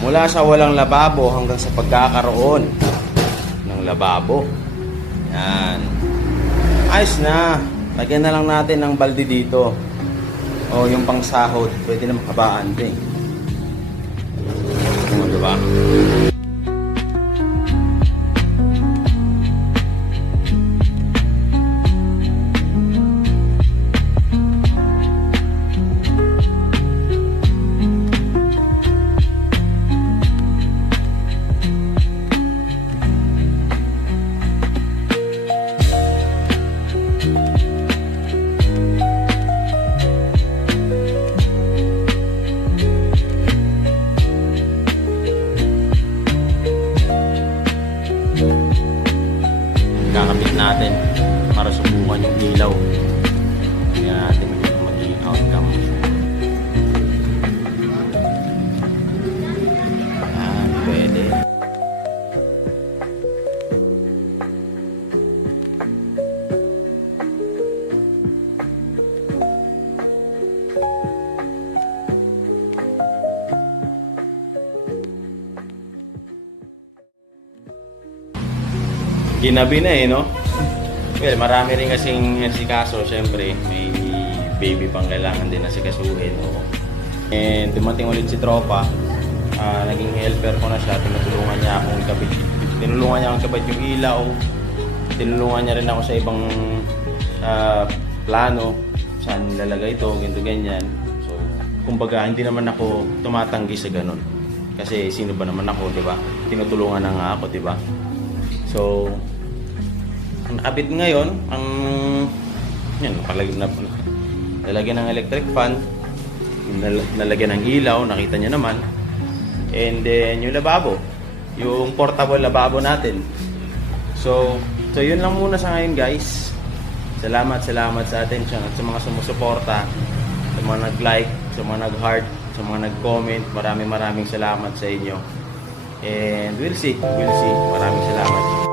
Mula sa walang lababo hanggang sa pagkakaroon ng lababo. Yan. Ayos na. Lagyan na lang natin ng balde dito. O yung pang sahod. Pwede na makabaan din. Diba? Kakabit natin para subukan yung ilaw. Tingnan natin kung magiging outcome. Pwede. Ginabi na no? Well, marami rin kasing asikaso, syempre, may baby pang kailangan din asikasuhin. And dumating ulit si tropa, naging helper ko na siya, tinulungan niya akong ikabit. Tinulungan niya akong ikabit yung ilaw, tinulungan niya rin ako sa ibang plano, saan nilalagay ito, ganito, ganyan. So, kumbaga, hindi naman ako tumatanggi sa ganun. Kasi sino ba naman ako, di ba? Tinutulungan na nga ako, di ba? So, ang nakabit ngayon, ang yan, nalagyan ng electric fan, nalagyan ng ilaw, nakita nyo naman. And then, yung lababo, yung portable lababo natin. So yun lang muna sa ngayon, guys. Salamat sa attention at sa mga sumusuporta, sa mga nag-like, sa mga nag-heart, sa mga nag-comment. Maraming salamat sa inyo. And we'll see. Maraming salamat.